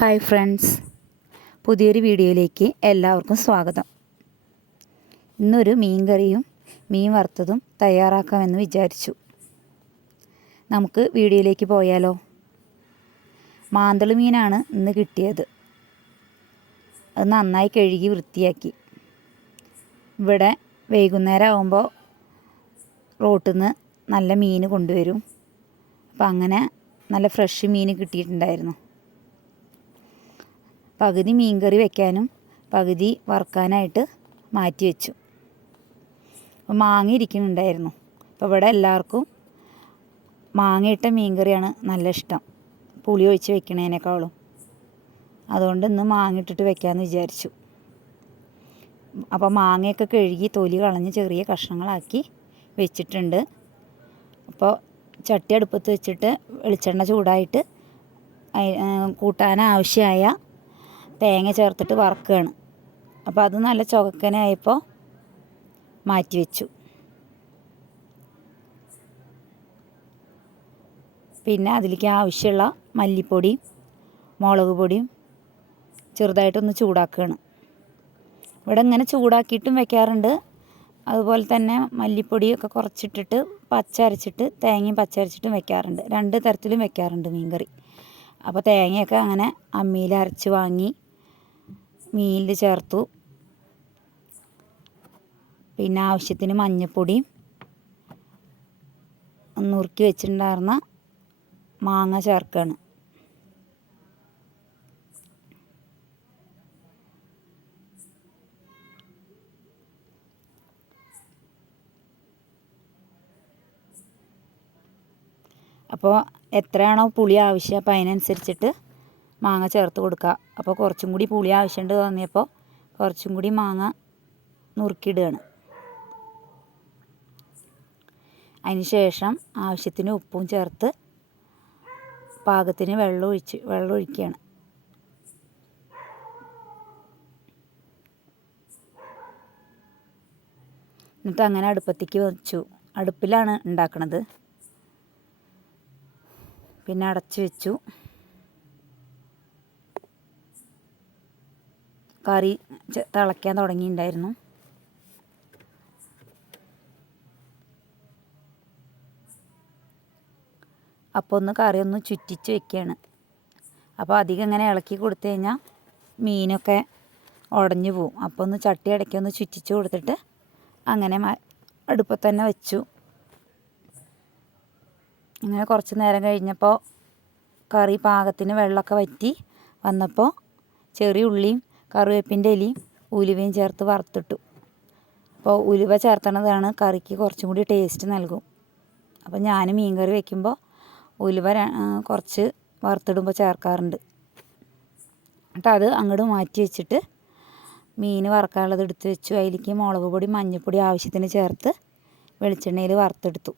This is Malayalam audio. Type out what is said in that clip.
ഹായ് ഫ്രണ്ട്സ്, പുതിയൊരു വീഡിയോയിലേക്ക് എല്ലാവർക്കും സ്വാഗതം. ഇന്നൊരു മീൻ കറിയും മീൻ വറുത്തതും തയ്യാറാക്കാമെന്ന് വിചാരിച്ചു. നമുക്ക് വീഡിയോയിലേക്ക് പോയാലോ? മാന്തൾ മീനാണ് ഇന്ന് കിട്ടിയത്. അത് നന്നായി കഴുകി വൃത്തിയാക്കി. ഇവിടെ വൈകുന്നേരം ആകുമ്പോൾ റോട്ടിൽ നിന്ന് നല്ല മീൻ കൊണ്ടുവരും. അപ്പം അങ്ങനെ നല്ല ഫ്രഷ് മീൻ കിട്ടിയിട്ടുണ്ടായിരുന്നു. പകുതി മീൻ കറി വയ്ക്കാനും പകുതി വറുക്കാനായിട്ട് മാറ്റി വെച്ചു. അപ്പോൾ മാങ്ങ ഇരിക്കുന്നുണ്ടായിരുന്നു. അപ്പോൾ ഇവിടെ എല്ലാവർക്കും മാങ്ങയിട്ട മീൻ കറിയാണ് നല്ല ഇഷ്ടം, പുളി ഒഴിച്ച് വെക്കണേനേക്കാളും. അതുകൊണ്ട് ഇന്ന് മാങ്ങ ഇട്ടിട്ട് വെക്കാമെന്ന് വിചാരിച്ചു. അപ്പോൾ മാങ്ങയൊക്കെ കഴുകി തൊലി കളഞ്ഞ് ചെറിയ കഷ്ണങ്ങളാക്കി വെച്ചിട്ടുണ്ട്. അപ്പോൾ ചട്ടി അടുപ്പത്ത് വെച്ചിട്ട് വെളിച്ചെണ്ണ ചൂടായിട്ട് കൂട്ടാനാവശ്യമായ തേങ്ങ ചേർത്തിട്ട് വറുക്കുകയാണ്. അപ്പോൾ അത് നല്ല ചുവക്കനായപ്പോൾ മാറ്റി വെച്ചു. പിന്നെ അതിലേക്ക് ആവശ്യമുള്ള മല്ലിപ്പൊടിയും മുളക് പൊടിയും ചെറുതായിട്ടൊന്ന് ചൂടാക്കുകയാണ്. ഇവിടെ ഇങ്ങനെ ചൂടാക്കിയിട്ടും വെക്കാറുണ്ട്. അതുപോലെ തന്നെ മല്ലിപ്പൊടിയൊക്കെ കുറച്ചിട്ടിട്ട് പച്ച അരച്ചിട്ട് തേങ്ങയും പച്ച അരച്ചിട്ടും വെക്കാറുണ്ട്. രണ്ട് തരത്തിലും വെക്കാറുണ്ട് മീൻ കറി. അപ്പോൾ തേങ്ങയൊക്കെ അങ്ങനെ അമ്മിയിൽ അരച്ച് വാങ്ങി മീനിൽ ചേർത്തു. പിന്നെ ആവശ്യത്തിന് മഞ്ഞൾപ്പൊടിയും നുറുക്കി വെച്ചിട്ടുണ്ടായിരുന്ന മാങ്ങ ചേർക്കുകയാണ്. അപ്പോൾ എത്രയാണോ പുളി ആവശ്യം അപ്പോൾ അതിനനുസരിച്ചിട്ട് മാങ്ങ ചേർത്ത് കൊടുക്കുക. അപ്പോൾ കുറച്ചും കൂടി പുളി ആവശ്യമുണ്ട് തോന്നിയപ്പോൾ കുറച്ചും കൂടി മാങ്ങ നുറുക്കിയിടുകയാണ്. അതിന് ശേഷം ആവശ്യത്തിന് ഉപ്പും ചേർത്ത് പാകത്തിന് വെള്ളം ഒഴിക്കുകയാണ്. എന്നിട്ട് അങ്ങനെ അടുപ്പത്തേക്ക് വെച്ചു. അടുപ്പിലാണ് ഉണ്ടാക്കണത്. പിന്നെ അടച്ചു വെച്ചു. കറി തിളയ്ക്കാൻ തുടങ്ങിയിട്ടുണ്ടായിരുന്നു. അപ്പോൾ കറി ഒന്ന് ചുറ്റിച്ച് വെക്കുകയാണ്. അപ്പോൾ അധികം ഇങ്ങനെ ഇളക്കി കൊടുത്തു കഴിഞ്ഞാൽ മീനൊക്കെ ഉടഞ്ഞു പോവും. അപ്പോൾ ഒന്ന് ചട്ടി ഇടയ്ക്ക് ഒന്ന് ചുറ്റിച്ച് കൊടുത്തിട്ട് അങ്ങനെ അടുപ്പത്ത് തന്നെ വെച്ചു. ഇങ്ങനെ കുറച്ച് നേരം കഴിഞ്ഞപ്പോൾ കറി പാകത്തിന് വെള്ളമൊക്കെ വറ്റി വന്നപ്പോൾ ചെറിയ ഉള്ളിയും കറിവേപ്പിൻ്റെ ഇലയും ഉലുവയും ചേർത്ത് വറുത്തിട്ടു. അപ്പോൾ ഉലുവ ചേർത്തണതാണ് കറിക്ക് കുറച്ചും കൂടി ടേസ്റ്റ് നൽകും. അപ്പോൾ ഞാൻ മീൻ കറി വയ്ക്കുമ്പോൾ ഉലുവ കുറച്ച് വറുത്തിടുമ്പോൾ ചേർക്കാറുണ്ട്. എന്നിട്ട് അത് അങ്ങോട്ട് മാറ്റി വെച്ചിട്ട് മീൻ വറുക്കാനുള്ളത് എടുത്ത് വെച്ചു. അതിലേക്ക് മുളക് പൊടി മഞ്ഞൾപ്പൊടി ആവശ്യത്തിന് ചേർത്ത് വെളിച്ചെണ്ണയിൽ വറുത്തെടുത്തു.